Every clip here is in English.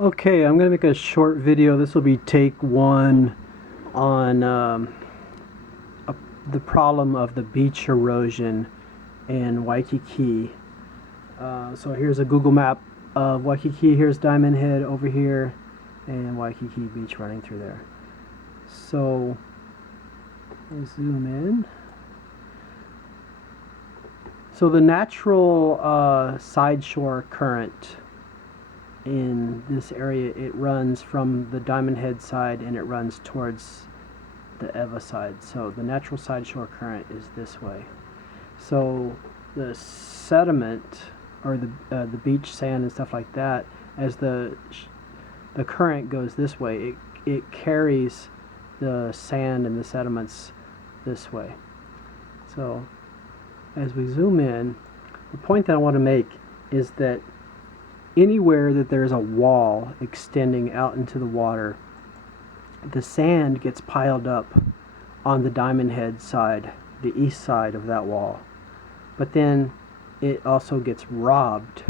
Okay, I'm going to make a short video. This will be take one on the problem of the beach erosion in Waikiki. So here's a Google map of Waikiki. Here's Diamond Head over here and Waikiki Beach running through there. So let's zoom in. So the natural side shore current in this area, it runs from the Diamond Head side and it runs towards the Eva side. So the natural side shore current is this way. So the sediment or the beach sand and stuff like that, as the current goes this way, it carries the sand and the sediments this way. So as we zoom in, the point that I want to make is that anywhere that there's a wall extending out into the water, the sand gets piled up on the Diamond Head side, the east side of that wall. But then it also gets robbed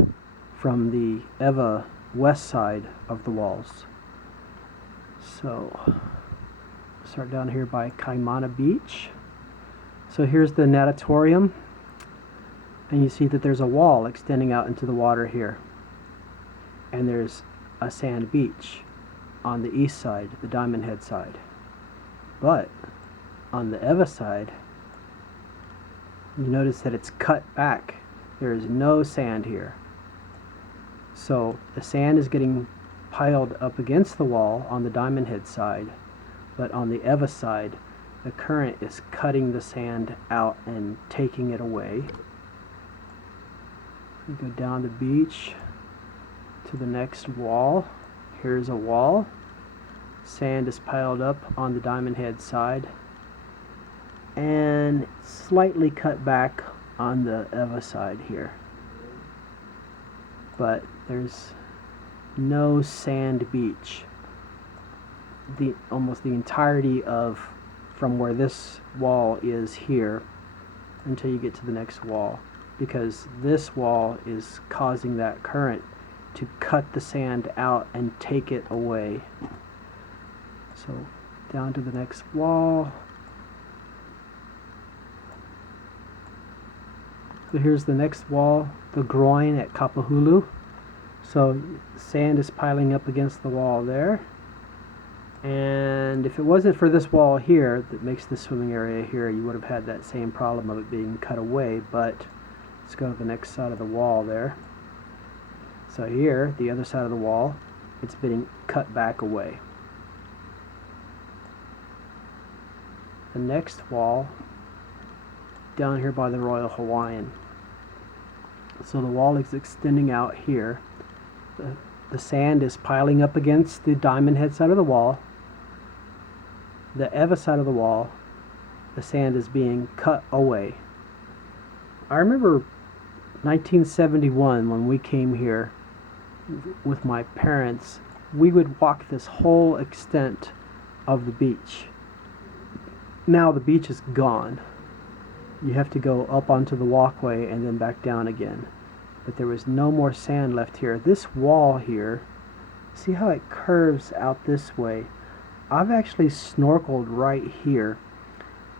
from the Eva west side of the walls. So start down here by Kaimana Beach. So here's the natatorium, and you see that there's a wall extending out into the water here. And there's a sand beach on the east side, the Diamond Head side. But on the Eva side, you notice that it's cut back. There is no sand here. So the sand is getting piled up against the wall on the Diamond Head side, but on the Eva side, the current is cutting the sand out and taking it away. You go down the beach to the next wall. Here's a wall. Sand is piled up on the Diamond Head side and slightly cut back on the Eva side here. But there's no sand beach. Almost the entirety of from where this wall is here until you get to the next wall, because this wall is causing that current to cut the sand out and take it away. So down to the next wall. So here's the next wall, the groin at Kapahulu. So sand is piling up against the wall there. And if it wasn't for this wall here that makes the swimming area here, you would have had that same problem of it being cut away. But let's go to the next side of the wall there. So here, the other side of the wall, it's being cut back away. The next wall, down here by the Royal Hawaiian. So the wall is extending out here. The sand is piling up against the Diamond Head side of the wall. The Eva side of the wall, the sand is being cut away. I remember 1971 when we came here with my parents. We would walk this whole extent of the beach. Now the beach is gone. You have to go up onto the walkway and then back down again. But there was no more sand left here. This wall here, see how it curves out this way? I've actually snorkeled right here,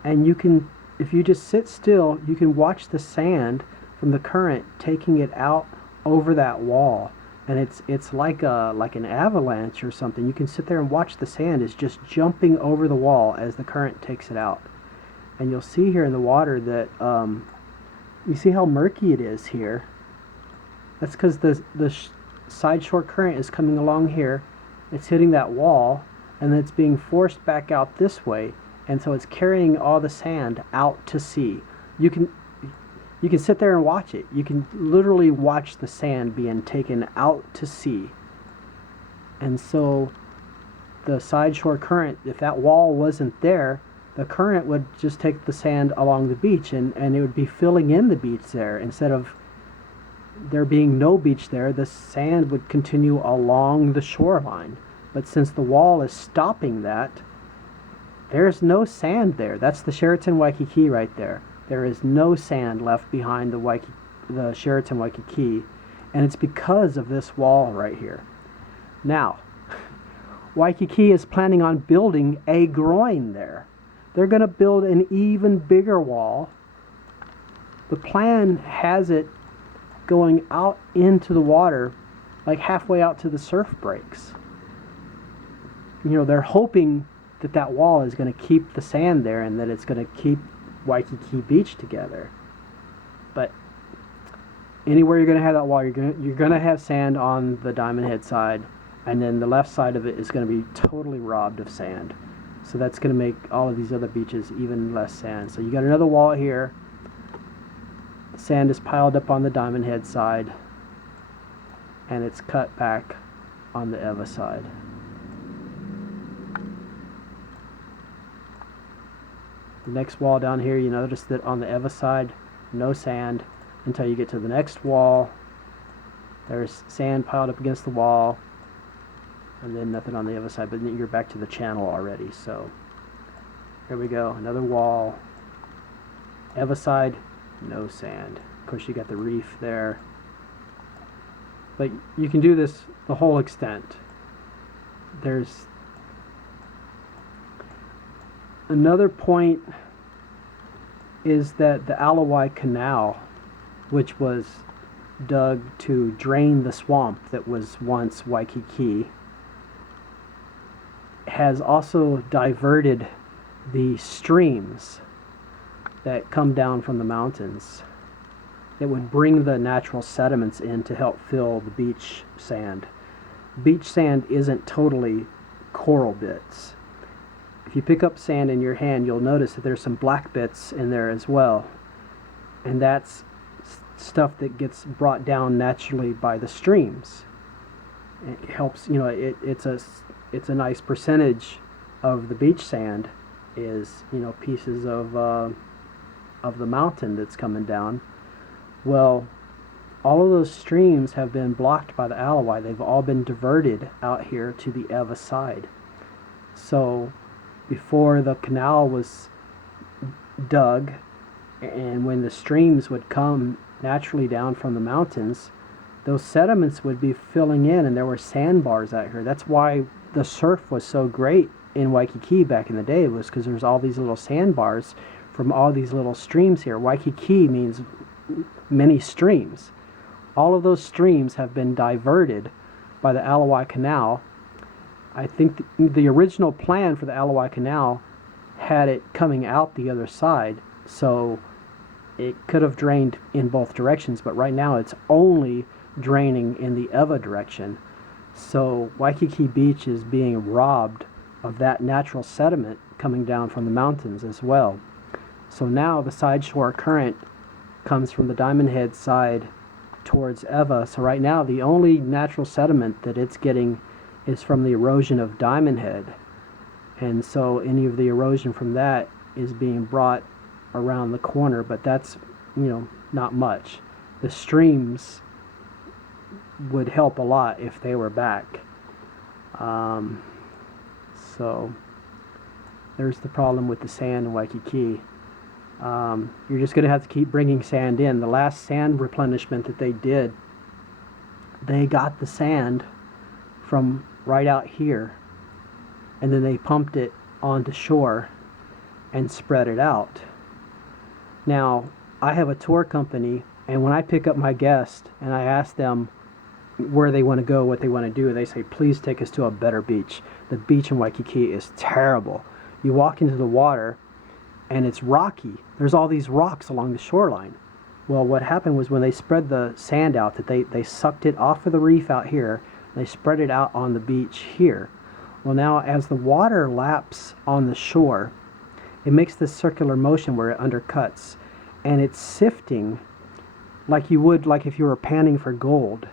and you can, if you just sit still, you can watch the sand from the current taking it out over that wall. And it's like an avalanche or something. You can sit there and watch the sand is just jumping over the wall as the current takes it out. And you'll see here in the water that you see how murky it is here. That's because the side shore current is coming along here. It's hitting that wall, and then it's being forced back out this way, and so it's carrying all the sand out to sea. You can sit there and watch it. You can literally watch the sand being taken out to sea. And so the side shore current, if that wall wasn't there, the current would just take the sand along the beach, and it would be filling in the beach there. Instead of there being no beach there, the sand would continue along the shoreline. But since the wall is stopping that, there's no sand there. That's the Sheraton Waikiki right there. There is no sand left behind the Sheraton Waikiki, and it's because of this wall right here. Now, Waikiki is planning on building a groin there. They're going to build an even bigger wall. The plan has it going out into the water, like halfway out to the surf breaks. You know, they're hoping that that wall is going to keep the sand there and that it's going to keep Waikiki Beach together. But anywhere you're going to have that wall, you're going to have sand on the Diamond Head side, and then the left side of it is going to be totally robbed of sand. So that's going to make all of these other beaches even less sand. So you got another wall here. Sand is piled up on the Diamond Head side, and it's cut back on the Ewa side. The next wall down here, you notice that on the Ewa side, no sand until you get to the next wall. There's sand piled up against the wall, and then nothing on the Ewa side, but then you're back to the channel already. So here we go, another wall. Ewa side, no sand. Of course, you got the reef there. But you can do this the whole extent. There's another point is that the Alawai Canal, which was dug to drain the swamp that was once Waikiki, has also diverted the streams that come down from the mountains. It would bring the natural sediments in to help fill the beach sand. Beach sand isn't totally coral bits. If you pick up sand in your hand, you'll notice that there's some black bits in there as well. And that's stuff that gets brought down naturally by the streams. It helps, you know, it's a nice percentage of the beach sand is, you know, pieces of the mountain that's coming down. Well, all of those streams have been blocked by the Alawai. They've all been diverted out here to the Ewa side. So before the canal was dug, and when the streams would come naturally down from the mountains, those sediments would be filling in, and there were sandbars out here. That's why the surf was so great in Waikiki back in the day, was because there's all these little sandbars from all these little streams here. Waikiki means many streams. All of those streams have been diverted by the Alawai Canal. I think the original plan for the Alawai Canal had it coming out the other side, so it could have drained in both directions, but right now it's only draining in the Ewa direction. So Waikiki Beach is being robbed of that natural sediment coming down from the mountains as well. So now the side shore current comes from the Diamond Head side towards Ewa. So right now the only natural sediment that it's getting is from the erosion of Diamond Head. And so any of the erosion from that is being brought around the corner, but that's, you know, not much. The streams would help a lot if they were back. So there's the problem with the sand in Waikiki. You're just going to have to keep bringing sand in. The last sand replenishment that they did, they got the sand from right out here, and then they pumped it onto shore and spread it out. Now, I have a tour company, and when I pick up my guest and I ask them where they want to go, what they want to do, they say, please take us to a better beach. The beach in Waikiki is terrible. You walk into the water and it's rocky. There's all these rocks along the shoreline. Well, what happened was when they spread the sand out, that they sucked it off of the reef out here, they spread it out on the beach here. Well, now as the water laps on the shore, it makes this circular motion where it undercuts, and it's sifting like you would, like if you were panning for gold.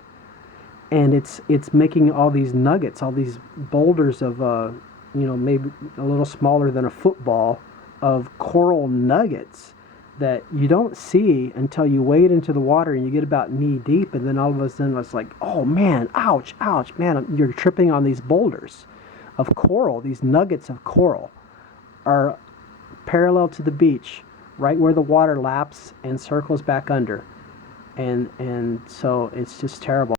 And it's making all these nuggets, all these boulders of, you know, maybe a little smaller than a football of coral nuggets that you don't see until you wade into the water and you get about knee deep, and then all of a sudden it's like, oh man, ouch, ouch, man, you're tripping on these boulders of coral. These nuggets of coral are parallel to the beach, right where the water laps and circles back under. And so it's just terrible.